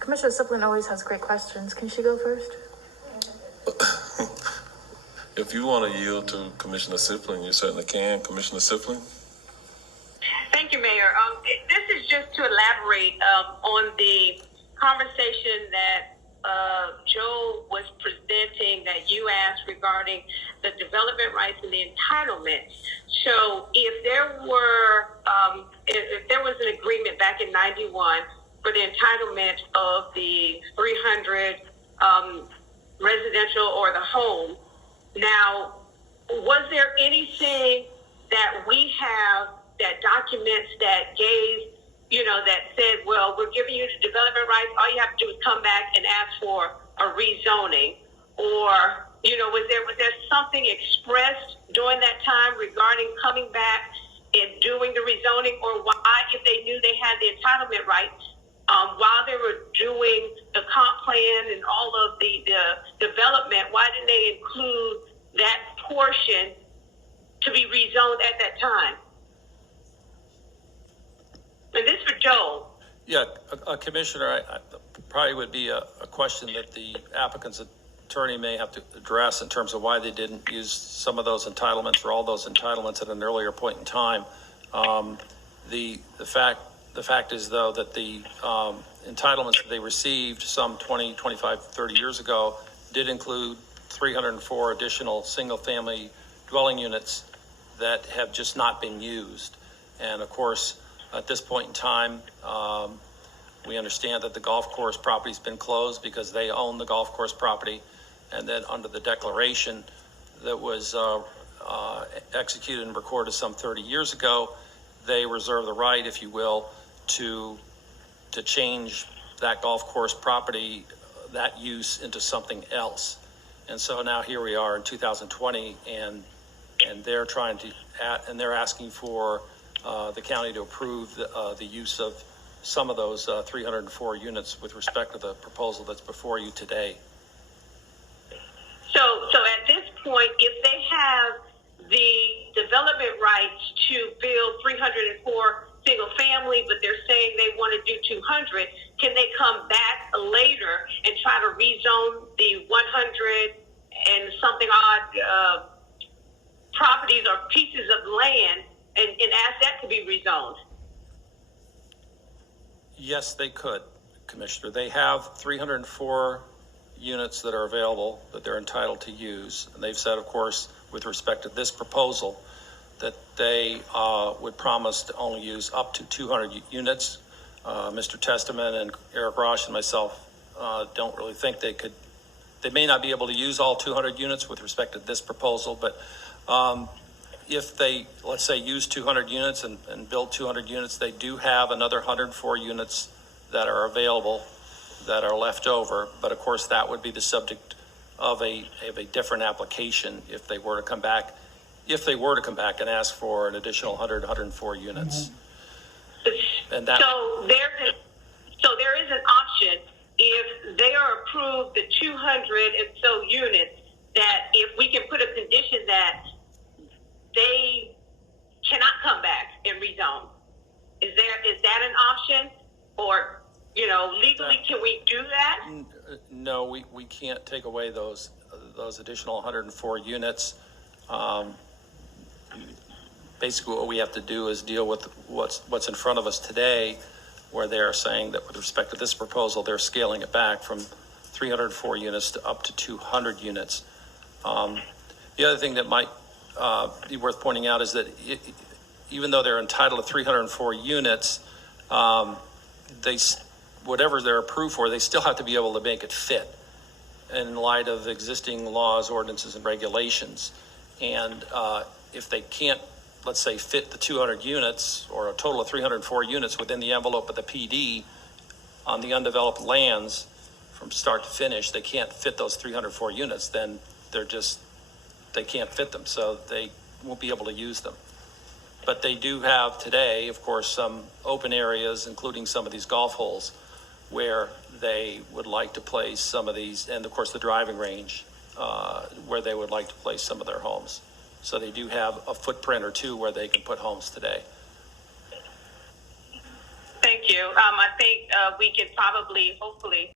Commissioner Siplin always has great questions. Can she go first? If you want to yield to Commissioner Siplin, you certainly can. Commissioner Siplin? Thank you, Mayor. This is just to elaborate on the conversation that Joe was presenting that you asked regarding the development rights and the entitlement. So if there was an agreement back in 91 for the entitlement of the 300 residential or the home, now, was there anything that we have that documents that gave, that said, well, we're giving you the development rights, all you have to do is come back and ask for a rezoning? Or, was there something expressed during that time regarding coming back and doing the rezoning? Or why, if they knew they had the entitlement rights, while they were doing the comp plan and all of the development, why didn't they include that portion to be rezoned at that time? And this for Joel. Yeah, Commissioner, I probably would be a question that the applicant's attorney may have to address in terms of why they didn't use some of those entitlements or all those entitlements at an earlier point in time. The fact is, though, that the entitlements that they received some 20, 25, 30 years ago did include 304 additional single-family dwelling units that have just not been used. And, of course, at this point in time, we understand that the golf course property's been closed because they own the golf course property. And then under the declaration that was executed and recorded some 30 years ago, they reserve the right, if you will, to change that golf course property, that use, into something else. And so now here we are in 2020, and they're they're asking for the county to approve the use of some of those 304 units with respect to the proposal that's before you today. So at this point, if they have the development rights to build 304 single family, but they're saying they want to do 200, can they come back later and try to rezone the 100 and something odd properties or pieces of land and ask that to be rezoned? Yes, they could, Commissioner. They have 304 units that are available that they're entitled to use. And they've said, of course, with respect to this proposal, that they would promise to only use up to 200 units. Mr. Testament and Eric Rosh and myself don't really think they could. They may not be able to use all 200 units with respect to this proposal, but if they, let's say, use 200 units and build 200 units, they do have another 104 units that are available that are left over. But of course, that would be the subject of a different application if they were to come back. If they were to come back and ask for an additional 104 units. And that, so there is an option if they are approved the 200 and so units, that if we can put a condition that they cannot come back and rezone. Is that an option? Or, legally, can we do that? No, we can't take away those additional 104 units. Basically, what we have to do is deal with what's in front of us today, where they're saying that with respect to this proposal, they're scaling it back from 304 units to up to 200 units. The other thing that might be worth pointing out is that even though they're entitled to 304 units, whatever they're approved for, they still have to be able to make it fit in light of existing laws, ordinances, and regulations. And if they can't, let's say, fit the 200 units or a total of 304 units within the envelope of the PD on the undeveloped lands from start to finish, they can't fit those 304 units, then they can't fit them. So they won't be able to use them. But they do have today, of course, some open areas, including some of these golf holes, where they would like to place some of these, and of course the driving range, where they would like to place some of their homes. So they do have a footprint or two where they can put homes today. Thank Thank you. I think we can probably, hopefully,